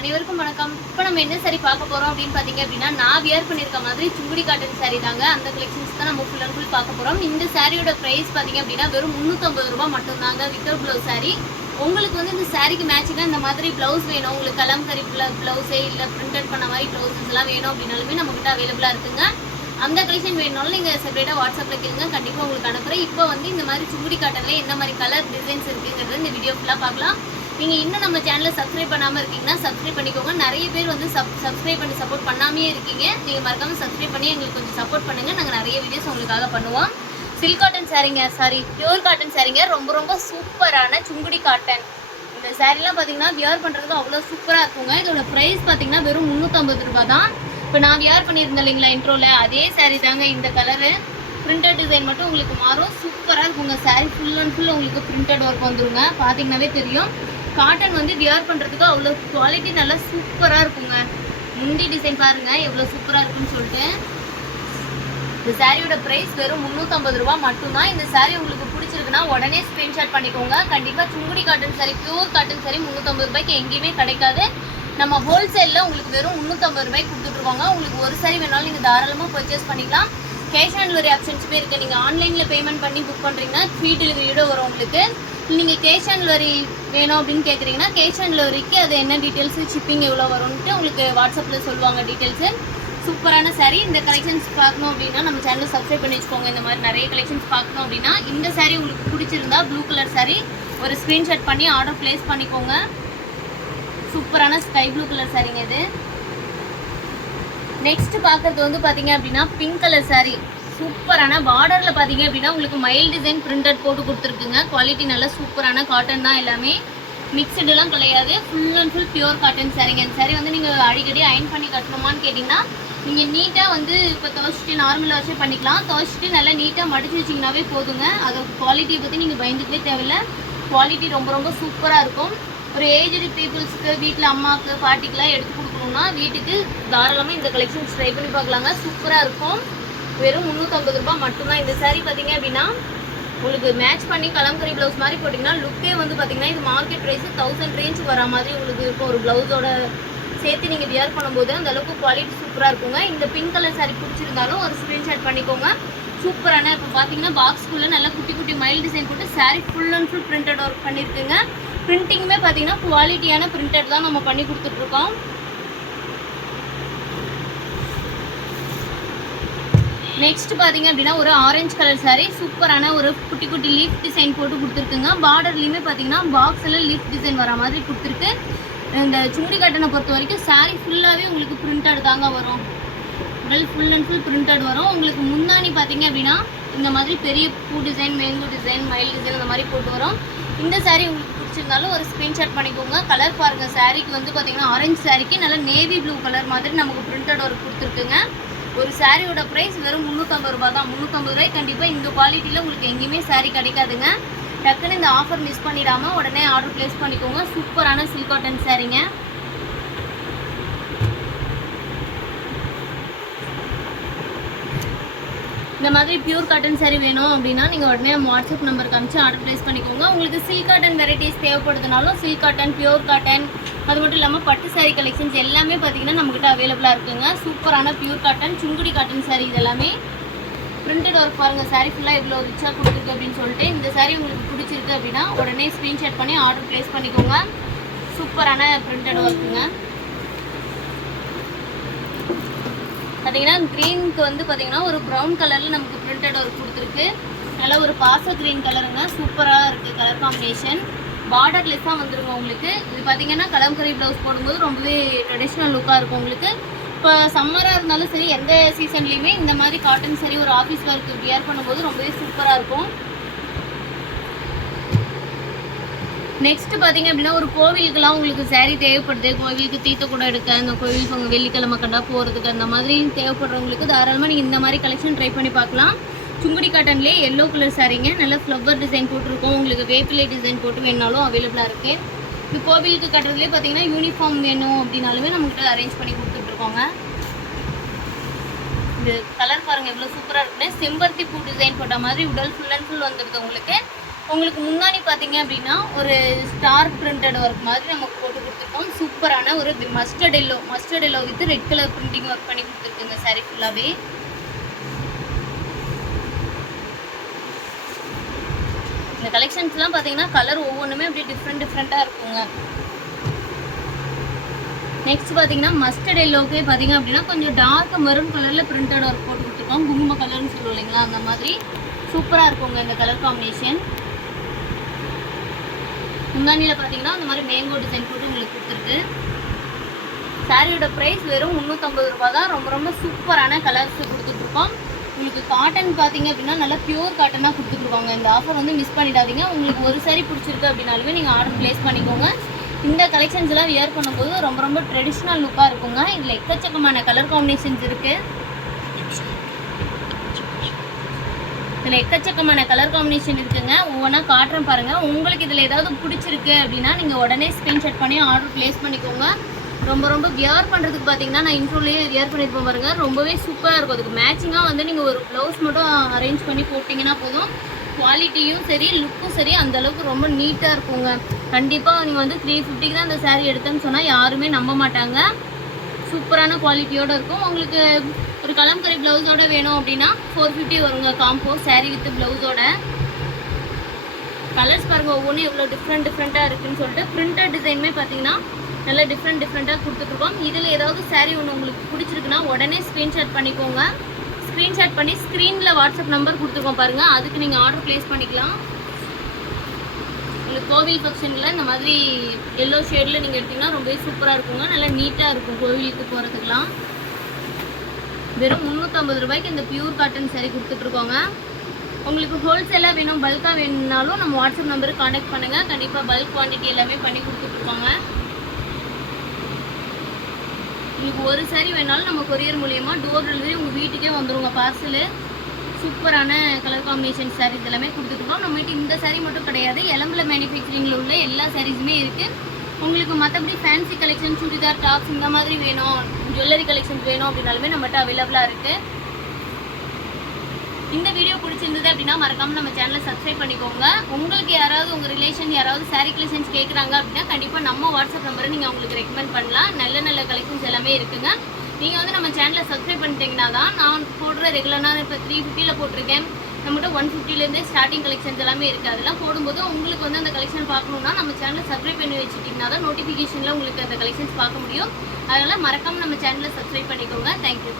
அனைவருக்கும் வணக்கம். இப்போ நம்ம என்ன சாரி பார்க்க போறோம் அப்படின்னு பார்த்தீங்க அப்படின்னா, நான் வியர் பண்ணியிருக்க மாதிரி சுங்குடி காட்டன் சாரி தாங்க. அந்த கலெக்ஷன்ஸ் தான் நம்ம ஃபுல் அண்ட் ஃபுல் பார்க்க போறோம். இந்த சாரியோட பிரைஸ் பார்த்தீங்க அப்படின்னா வெறும் 350 ரூபாய் மட்டும்தாங்க. Without blouse sorry. உங்களுக்கு வந்து இந்த சாரிக்கு மேட்சிங்காக இந்த மாதிரி ப்ளவுஸ் வேணும், உங்களுக்கு கலம்கரி ப்ளவுஸே இல்லை பிரிண்டட் பண்ண மாதிரி ப்ளவுசஸ் எல்லாம் வேணும் அப்படின்னாலுமே நம்மகிட்ட அவைலபிளாக இருக்குங்க. அந்த கலெக்ஷன் வேணுனாலும் நீங்கள் செப்பரேட்டாக வாட்ஸ்அப்பில் கேளுங்க, கண்டிப்பாக உங்களுக்கு அனுப்புகிறேன். இப்போ வந்து இந்த மாதிரி சுங்குடி காட்டனில் என்ன மாதிரி கலர் டிசைன்ஸ் இருக்குங்கிறது இந்த வீடியோ ஃபுல்லாக பார்க்கலாம். நீங்கள் இன்னும் நம்ம சேனலை சப்ஸ்கிரைப் பண்ணாமல் இருக்கீங்கன்னா சப்ஸ்கிரைப் பண்ணிக்கோங்க. நிறைய பேர் வந்து சப்ஸ்கிரைப் பண்ணி சப்போர்ட் பண்ணாமே இருக்கீங்க. நீங்கள் மறக்காமல் சப்ஸ்கிரைப் பண்ணி எங்களுக்கு கொஞ்சம் சப்போர்ட் பண்ணுங்கள். நாங்கள் நிறைய வீடியோஸ் உங்களுக்காக பண்ணுவோம். சில்க் காட்டன் சாரீங்க, பியூர் காட்டன் சாரீங்க, ரொம்ப ரொம்ப சூப்பரான சுங்குடி காட்டன். இந்த சாரீலாம் பார்த்தீங்கன்னா வியர் பண்ணுறதுக்கு அவ்வளோ சூப்பராக இருக்குங்க. இதோட ப்ரைஸ் பார்த்தீங்கன்னா வெறும் 350 ரூபா தான். இப்போ நான் வியர் பண்ணியிருந்தேன் இல்லைங்களா இன்ட்ரோவில், அதே சாரீ தாங்க. இந்த கலரு பிரிண்டட் டிசைன் மட்டும் உங்களுக்கு மாறும். சூப்பராக இருக்குங்க. சாரீ ஃபுல் அண்ட் ஃபுல் உங்களுக்கு பிரிண்டட் ஒர்க் வந்துருங்க. பார்த்தீங்கன்னாவே தெரியும். காட்டன் வந்து வியர் பண்ணுறதுக்கு அவ்வளோ குவாலிட்டி நல்லா சூப்பராக இருக்குங்க. முந்தி டிசைன் பாருங்கள் எவ்வளோ சூப்பராக இருக்குன்னு சொல்லிட்டு. இந்த சாரியோட ப்ரைஸ் வெறும் 350 ரூபா மட்டும்தான். இந்த சாரீ உங்களுக்கு பிடிச்சிருக்குன்னா உடனே ஸ்க்ரீன்ஷாட் பண்ணிக்கோங்க. கண்டிப்பாக Sungudi cotton sari, pure cotton sari 350 ரூபாய்க்கு எங்கேயுமே கிடைக்காது. நம்ம ஹோல்சேலில் உங்களுக்கு வெறும் 350 ரூபாய்க்கு கொடுத்துட்ருவாங்க. உங்களுக்கு ஒரு சாரீ வேணாலும் நீங்கள் தாராளமாக பர்ச்சேஸ் பண்ணிக்கலாம். கேஷ் ஆன் டெலிவரி ஆப்ஷன்ஸுமே இருக்குது. நீங்கள் ஆன்லைனில் பேமெண்ட் பண்ணி புக் பண்ணுறீங்கன்னா ஃப்ரீ டெலிவரியோட வரும் உங்களுக்கு. நீங்கள் கேஷ் ஆன் டெலிவரி வேணும் அப்படின்னு கேட்குறீங்கன்னா கேஷ் ஆன் டெலிவரிக்கு அது என்ன டீட்டெயில்ஸு, ஷிப்பிங் எவ்வளோ வரும்ன்ட்டு உங்களுக்கு வாட்ஸ்அப்பில் சொல்லுவாங்க டீட்டெயில்ஸு. சூப்பரான சாரீ. இந்த கலெக்ஷன்ஸ் பார்க்கணும் அப்படின்னா நம்ம சேனலை சப்ஸ்கிரைப் பண்ணி வச்சுக்கோங்க. இந்த மாதிரி நிறைய கலெக்ஷன்ஸ் பார்க்கணும் அப்படின்னா இந்த சாரீ உங்களுக்கு பிடிச்சிருந்தா ப்ளூ கலர் சாரீ ஒரு ஸ்க்ரீன்ஷாட் பண்ணி ஆர்டர் ப்ளேஸ் பண்ணிக்கோங்க. சூப்பரான ஸ்கை ப்ளூ கலர் சாரீங்க இது. நெக்ஸ்ட் பார்க்குறது வந்து பார்த்தீங்க அப்படின்னா பிங்க் கலர் சாரீ. சூப்பரான பார்டரில் பார்த்தீங்க அப்படின்னா உங்களுக்கு மைல் டிசைன் பிரிண்டட் போட்டு கொடுத்துருக்குங்க. குவாலிட்டி நல்லா சூப்பரான காட்டன் தான். எல்லாமே மிக்சடுலாம் கிடையாது. Full and full pure cotton சாரீங்க. இந்த சாரீ வந்து நீங்கள் அடிக்கடி அயன் பண்ணி கட்டணுமான்னு கேட்டிங்கன்னா நீங்கள் நீட்டாக வந்து இப்போ துவைச்சிட்டு நார்மலாக வச்சே பண்ணிக்கலாம். துவைச்சிட்டு நல்லா நீட்டாக மடிச்சு வச்சிங்கனாவே போதுங்க. அதோட குவாலிட்டியை பற்றி நீங்கள் பயந்துக்கவே தேவையில்லை. குவாலிட்டி ரொம்ப ரொம்ப சூப்பராக இருக்கும். ஒரு ஏஜ்டு பீப்புள்ஸுக்கு வீட்டில் அம்மாவுக்கு பாட்டிக்கெலாம் எடுத்து கொடுக்கணுன்னா வீட்டுக்கு தாராளமாக இந்த கலெக்ஷன்ஸ் ட்ரை பண்ணி பார்க்கலாங்க. சூப்பராக இருக்கும். வெறும் 350 ரூபாய் மட்டும்தான். இந்த சாரீ பார்த்தீங்க அப்படின்னா உங்களுக்கு மேட்ச் பண்ணி கலம்கரி ப்ளவுஸ் மாதிரி போட்டிங்கன்னா லுக்கே வந்து பார்த்தீங்கன்னா இது மார்க்கெட் ப்ரைஸு 1000 ரேஞ்ச் வரா மாதிரி உங்களுக்கு இருக்கும். ஒரு ப்ளவுஸோட சேர்த்து நீங்கள் வியர் பண்ணும்போது அந்தளவுக்கு குவாலிட்டி சூப்பராக இருக்குங்க. இந்த பிங்க் கலர் சாரீ பிடிச்சிருந்தாலும் ஒரு ஸ்க்ரீன்ஷாட் பண்ணிக்கோங்க. சூப்பரான இப்போ பார்த்தீங்கன்னா பாக்ஸ்குள்ளே நல்லா குட்டி குட்டி மைல் டிசைன் போட்டு sari full and full printed work பண்ணியிருக்குங்க. பிரிண்டிங்குமே பார்த்தீங்கன்னா குவாலிட்டியான பிரிண்டட் தான் நம்ம பண்ணி கொடுத்துட்ருக்கோம். நெக்ஸ்ட் பார்த்தீங்க அப்படின்னா ஒரு ஆரஞ்சு கலர் சாரீ. சூப்பரான ஒரு குட்டி குட்டி லீஃப் டிசைன் போட்டு கொடுத்துருக்குங்க. பார்டர்லேயுமே பார்த்தீங்கன்னா பாக்ஸில் லீஃப் டிசைன் வர மாதிரி கொடுத்துருக்கு. இந்த சுங்குடி காட்டனை பொறுத்த வரைக்கும் சாரீ ஃபுல்லாகவே உங்களுக்கு பிரிண்டட் தாங்க வரும். ஃபுல் அண்ட் ஃபுல் பிரிண்டட் வரும். உங்களுக்கு முந்தானி பார்த்தீங்க அப்படின்னா இந்த மாதிரி பெரிய பூ டிசைன், மேங்கோ டிசைன், மயில் டிசைன் அந்த மாதிரி போட்டு வரும். இந்த சாரீ உங்களுக்கு பிடிச்சிருந்தாலும் ஒரு ஸ்க்ரீன்ஷாட் பண்ணிக்கோங்க. கலர் பாருங்கள். சாரீக்கு வந்து பார்த்தீங்கன்னா ஆரஞ்சு சாரீக்கு நல்லா நேவி ப்ளூ கலர் மாதிரி நமக்கு பிரிண்டட் ஒர்க் கொடுத்துருக்குங்க. ஒரு சாரியோட ப்ரைஸ் வெறும் 350 ரூபா தான். 350 ரூபாய் கண்டிப்பாக இந்த குவாலிட்டியில் உங்களுக்கு எங்கேயுமே சாரீ கிடைக்காதுங்க. டக்குன்னு இந்த ஆஃபர் மிஸ் பண்ணிடாமல் உடனே ஆர்டர் ப்ளேஸ் பண்ணிக்கோங்க. சூப்பரான சில்க் காட்டன் சாரீங்க. இந்த மாதிரி பியூர் காட்டன் சாரீ வேணும் அப்படின்னா நீங்கள் உடனே நம்ம வாட்ஸ்அப் நம்பருக்கு அனுப்பிச்சு ஆர்டர் ப்ளேஸ் பண்ணிக்கோங்க. உங்களுக்கு சில்க் காட்டன் வெரைட்டிஸ் தேவைப்படுதுனாலும் சில்க் காட்டன், பியூர் காட்டன், அது மட்டும் இல்லாமல் பட்டு சாரீ கலெக்ஷன்ஸ் எல்லாமே பார்த்தீங்கன்னா நம்மகிட்ட அவைலபிளாக இருக்குங்க. சூப்பரான pure cotton, Sungudi cotton sari இது எல்லாமே. பிரிண்டட் ஒர்க் பாருங்கள். சாரீ ஃபுல்லாக இவ்வளோ ரிச்சாக கொடுத்துருக்கு அப்படின்னு சொல்லிட்டு இந்த சாரீ உங்களுக்கு பிடிச்சிருக்கு அப்படின்னா உடனே ஸ்க்ரீன்ஷாட் பண்ணி ஆர்டர் ப்ளேஸ் பண்ணிக்கோங்க. சூப்பரான பிரிண்டட் ஒர்க்குங்க. பார்த்தீங்கன்னா க்ரீனுக்கு வந்து பார்த்தீங்கன்னா ஒரு ப்ரௌன் கலரில் நமக்கு பிரிண்டட் ஒர்க் கொடுத்துருக்கு. நல்லா ஒரு பாச க்ரீன் கலருங்க. சூப்பராக இருக்குது கலர் காம்பினேஷன். பார்டர்லெஸ்ஸாக வந்துருங்க உங்களுக்கு. இது பார்த்தீங்கன்னா கலம்கரி ப்ளவுஸ் போடும்போது ரொம்பவே ட்ரெடிஷ்னல் லுக்காக இருக்கும் உங்களுக்கு. இப்போ சம்மராக இருந்தாலும் சரி எந்த சீசன்லேயுமே இந்த மாதிரி காட்டன் சரி ஒரு ஆஃபீஸ் ஒர்க்கு வியர் பண்ணும்போது ரொம்பவே சூப்பராக இருக்கும். நெக்ஸ்ட் பார்த்தீங்க அப்படின்னா ஒரு கோவிலுக்கெல்லாம் உங்களுக்கு சாரீ தேவைப்படுது. கோவிலுக்கு தீர்த்த கூட எடுக்க, அந்த கோவிலுக்கு உங்கள் வெள்ளிக்கிழமை கண்டா போகிறதுக்கு அந்த மாதிரி தேவைப்படுறவங்களுக்கு தாராளமாக நீங்கள் இந்த மாதிரி கலெக்ஷன் ட்ரை பண்ணி பார்க்கலாம். சுங்குடி காட்டன்லேயே எல்லோ கலர் சாரீங்க. நல்லா ஃப்ளவர் டிசைன் போட்டிருக்கோம். உங்களுக்கு வேப்பிலை டிசைன் போட்டு வேணாலும் அவைலபிளாக இருக்குது. இது கோவிலுக்கு கட்டுறதுலேயே பார்த்தீங்கன்னா யூனிஃபார்ம் வேணும் அப்படின்னாலுமே நம்மகிட்ட அரேஞ்ச் பண்ணி கொடுத்துட்ருக்கோங்க. இந்த கலர் பாருங்கள் எவ்வளோ சூப்பராக இருக்குன்னு. செம்பருத்தி பூ டிசைன் போட்ட மாதிரி உடல் ஃபுல் அண்ட் ஃபுல் வந்துடுது உங்களுக்கு. உங்களுக்கு முன்னாடி பார்த்தீங்க அப்படின்னா ஒரு ஸ்டார் பிரிண்டட் ஒர்க் மாதிரி நமக்கு போட்டு கொடுத்துருக்கோம். சூப்பர் சூப்பரான ஒரு mustard yellow with red colour printing work பண்ணி கொடுத்துருக்குங்க சாரி ஃபுல்லாகவே. இந்த கலெக்ஷன்ஸ்லாம் பார்த்தீங்கன்னா கலர் ஒவ்வொன்றுமே அப்படியே டிஃப்ரெண்ட்டாக இருக்குங்க. நெக்ஸ்ட் பார்த்தீங்கன்னா மஸ்டர்ட் எல்லோக்கே பார்த்தீங்க அப்படின்னா கொஞ்சம் டார்க் மெரூன் கலரில் பிரிண்டட் ஒர்க் போட்டு கொடுத்துருக்கோம். குங்கும கலர்னு சொல்லுவோம் இல்லைங்களா, அந்த மாதிரி சூப்பராக இருக்குங்க இந்த கலர் காம்பினேஷன். முந்தானியில் பார்த்தீங்கன்னா அந்த மாதிரி மேங்கோ டிசைன் போட்டு உங்களுக்கு கொடுத்துருக்கு. சாரியோட ப்ரைஸ் வெறும் 350 ரூபா தான். ரொம்ப ரொம்ப சூப்பரான கலர்ஸ் கொடுத்துட்ருக்கோம். உங்களுக்கு காட்டன் பார்த்தீங்க அப்படின்னா நல்லா பியூர் காட்டனாக கொடுத்துருவாங்க. இந்த ஆஃபர் வந்து மிஸ் பண்ணிடாதீங்க. உங்களுக்கு ஒரு சாரி பிடிச்சிருக்கு அப்படின்னாலுமே நீங்கள் ஆர்டர் ப்ளேஸ் பண்ணிக்கோங்க. இந்த கலெக்ஷன்ஸ்லாம் வியர் பண்ணும்போது ரொம்ப ரொம்ப ட்ரெடிஷ்னல் லுக்காக இருக்குங்க. இதில் எக்கச்சக்கமான கலர் காம்பினேஷன்ஸ் இருக்குது. இதில் எக்கச்சக்கமான கலர் காம்பினேஷன் இருக்குங்க. ஒவ்வொன்றா காட்டுறேன் பாருங்கள். உங்களுக்கு இதில் ஏதாவது பிடிச்சிருக்கு அப்படின்னா நீங்கள் உடனே ஸ்க்ரீன்ஷாட் பண்ணி ஆர்டர் ப்ளேஸ் பண்ணிக்கோங்க. ரொம்ப ரொம்ப வியர் பண்ணுறதுக்கு பார்த்தீங்கன்னா நான் இன்ட்ரோலேயே வியர் பண்ணியிருப்பேன் பாருங்கள். ரொம்பவே சூப்பராக இருக்கும். அதுக்கு மேட்சிங்காக வந்து நீங்கள் ஒரு ப்ளவுஸ் மட்டும் அரேஞ்ச் பண்ணி போட்டிங்கன்னா போதும். குவாலிட்டியும் சரி லுக்கும் சரி அந்தளவுக்கு ரொம்ப நீட்டாக இருக்குங்க. கண்டிப்பாக நீங்கள் வந்து 350க்கு தான் இந்த சாரீ எடுத்தேன்னு சொன்னால் யாருமே நம்ப மாட்டாங்க. சூப்பரான குவாலிட்டியோடு இருக்கும். உங்களுக்கு ஒரு கலம்கரி ப்ளவுஸோட வேணும் அப்படின்னா 450 வருங்க காம்போ சாரீ வித் ப்ளவுஸோட. கலர்ஸ் பாருங்கள் ஒவ்வொன்றும் எவ்வளோ டிஃப்ரெண்ட்டாக இருக்குதுன்னு சொல்லிட்டு. பிரிண்டட் டிசைனுமே பார்த்தீங்கன்னா நல்லா டிஃப்ரெண்ட்டாக கொடுத்துட்ருக்கோம். இதில் ஏதாவது சாரீ ஒன்று உங்களுக்கு பிடிச்சிருக்குன்னா உடனே ஸ்க்ரீன்ஷாட் பண்ணிக்கோங்க. ஸ்க்ரீன்ஷாட் பண்ணி ஸ்க்ரீனில் வாட்ஸ்அப் நம்பர் கொடுத்துருக்கோம் பாருங்கள். அதுக்கு நீங்கள் ஆர்டர் ப்ளேஸ் பண்ணிக்கலாம். உங்களுக்கு கோவில் ஃபங்க்ஷனில் இந்த மாதிரி எல்லோ ஷேடில் நீங்கள் எடுத்திங்கன்னா ரொம்பவே சூப்பராக இருக்குங்க. நல்லா நீட்டாக இருக்கும் கோவிலுக்கு போகிறதுக்கெலாம். வெறும் 350 ரூபாய்க்கு இந்த பியூர் காட்டன் சாரீ கொடுத்துட்ருக்கோங்க. உங்களுக்கு ஹோல்சேலாக வேணும் பல்காக வேணும்னாலும் நம்ம வாட்ஸ்அப் நம்பருக்கு கான்டாக்ட் பண்ணுங்கள். கண்டிப்பாக பல்க் குவான்டிட்டி எல்லாமே பண்ணி கொடுத்துட்ருக்கோங்க. உங்களுக்கு ஒரு சாரீ வேணாலும் நம்ம கொரியர் மூலியமாக டோர் டெலிவரி உங்கள் வீட்டுக்கே வந்துடுங்க பார்சலு. சூப்பரான கலர் காம்பினேஷன் சாரீஸ் எல்லாமே கொடுத்துருக்கோம். நம்மகிட்ட இந்த சாரீ மட்டும் கிடையாது, எலம்பில் மேனுஃபேக்சரிங்கில் உள்ள எல்லா சாரீஸுமே இருக்குது. உங்களுக்கு மற்றபடி ஃபேன்சி கலெக்ஷன், சுடிதார், டாப்ஸ் இந்த மாதிரி வேணும், ஜுவல்லரி கலெக்ஷன்ஸ் வேணும் அப்படின்னாலுமே நம்மகிட்ட அவைலபிளாக இருக்குது. இந்த வீடியோ பிடிச்சிருந்தது அப்படின்னா மறக்காமல் நம்ம சேனலை சப்ஸ்கிரைப் பண்ணிக்கோங்க. உங்களுக்கு யாராவது உங்கள் ரிலேஷன் யாராவது சாரீ கலெக்ஷன்ஸ் கேட்குறாங்க அப்படின்னா கண்டிப்பாக நம்ம வாட்ஸ்அப் நம்பரை நீங்கள் அவங்களுக்கு ரெக்கமெண்ட் பண்ணலாம். நல்ல நல்ல கலெக்ஷன்ஸ் எல்லாமே இருக்குங்க. நீங்கள் வந்து நம்ம சேனலை சப்ஸ்கிரைப் பண்ணிட்டீங்கன்னா தான் நான் போடுற ரெகுலராக இப்போ 350ல் போட்டிருக்கேன். நம்மகிட்ட 150லேருந்தே ஸ்டார்டிங் கலெக்ஷன்ஸ் எல்லாமே இருக்குது. அதெல்லாம் போடும்போது உங்களுக்கு வந்து அந்த கலெக்ஷன் பார்க்கணுன்னா நம்ம சேனலை சப்ஸ்கிரைப் பண்ணி வச்சுட்டிங்கன்னா தான் நோட்டிஃபிகேஷனில் உங்களுக்கு அந்த கலெக்ஷன்ஸ் பார்க்க முடியும். அதனால் மறக்காமல் நம்ம சேனலை சப்ஸ்கிரைப் பண்ணிக்கோங்க. தேங்க்யூ.